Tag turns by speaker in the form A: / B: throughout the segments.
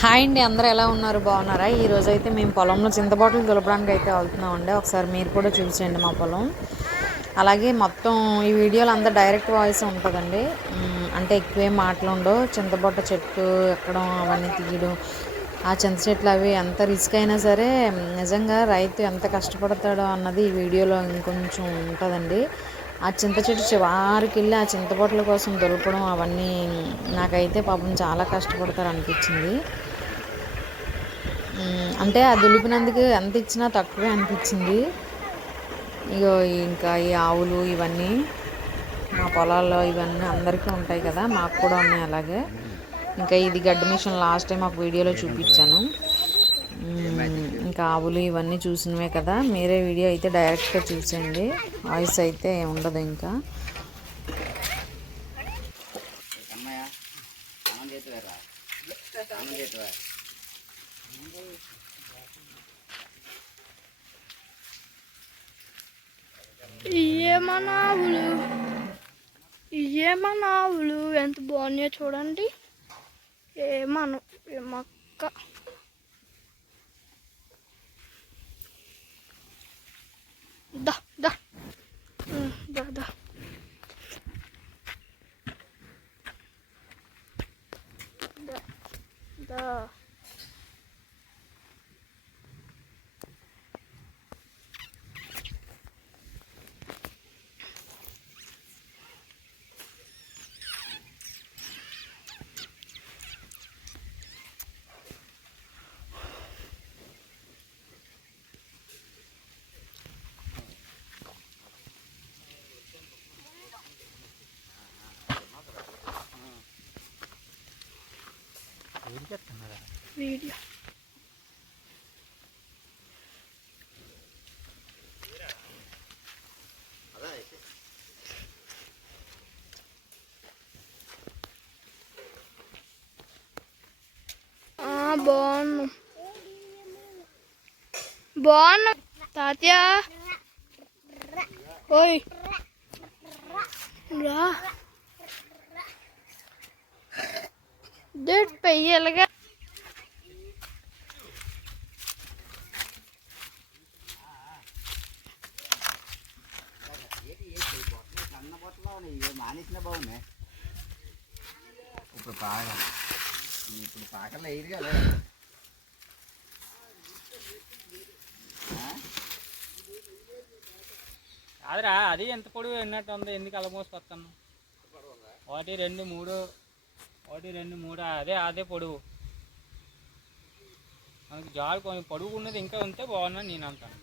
A: Hi అండి అందరూ ఎలా ఉన్నారు? బాగున్నారా? ఈరోజు అయితే మేము పొలంలో చింతబాటలు దులపడానికి అయితే వెళ్తున్నామండి ఒకసారి మీరు కూడా చూసేయండి మా పొలం. అలాగే మొత్తం ఈ వీడియోలో అంతా డైరెక్ట్ వాయిస్ ఉంటుందండి. అంటే ఎక్కువేం మాటలు ఉండవు. చింతబొట్ట చెట్టు ఎక్కడం అవన్నీ తీయడం ఆ చింత చెట్లు అవి ఎంత రిస్క్ అయినా సరే నిజంగా రైతు ఎంత కష్టపడతాడో అన్నది ఈ వీడియోలో ఇంకొంచెం ఉంటుందండి. ఆ చింత చెట్టు చివరికి వెళ్ళి ఆ చింతపొట్ల కోసం దొరకడం అవన్నీ నాకైతే పాపం చాలా కష్టపడతారు అనిపించింది అంటే అది దులిపినందుకు ఎంత ఇచ్చినా తక్కువే అనిపించింది. ఇగో ఇంకా ఈ ఆవులు ఇవన్నీ మా పొలాల్లో ఇవన్నీ అందరికీ ఉంటాయి కదా మాకు కూడా ఉన్నాయి అలాగే. ఇంకా ఇది గడ్డి మిషన్ లాస్ట్ టైం ఒక వీడియోలో చూపించాను. ఇంకా ఆవులు ఇవన్నీ చూసినవే కదా మీరే వీడియో అయితే డైరెక్ట్గా చూసేయండి. వాయిస్ అయితే ఉండదు ఇంకా.
B: అన్నయ్య స్నానం
C: ఆవులు ఇయ్యేమన్నా ఆవులు ఎంత బాగున్నాయో చూడండి. ఏమను ఏమక్క. వీడియో ఆ, బాగున్నా బాగున్నా తాతయ్య ఓయ్ రా డేట్ పెయ్యలుగా
B: మానేసిన బాగున్నాయి. ఇప్పుడు పాక ఇప్పుడు పాకల్లో ఎయిర్ కదా.
D: కాదురా అది ఎంత పొడుగు ఎన్నట్టు ఉంది. ఎందుకు అలా మోసుకొస్తాను ఒకటి రెండు మూడు. ఒకటి రెండు మూడు. అదే అదే పొడుగు. మనకి జాలు కొంచెం పొడుగు ఉన్నది ఇంకా ఉంటే బాగున్నాను నేను అంటాను.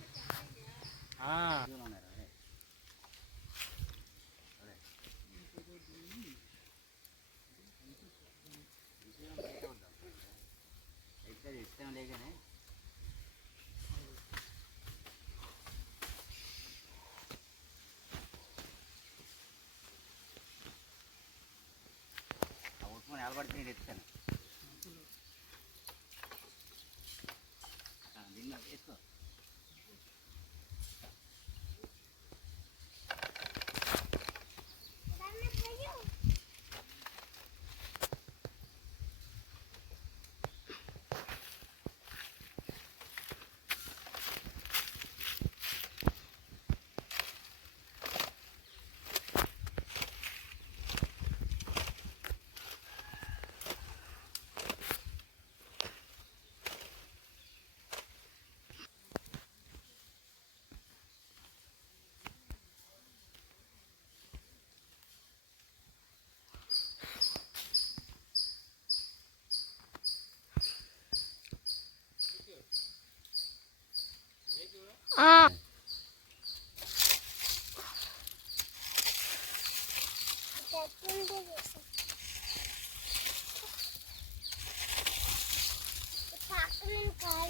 D: ఆ,
B: లేకనే ఆ ఉప్మా నిలబడితే నేను
E: ఎత్తాను పక్కన కాయ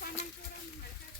E: 下面就让你
C: 买菜。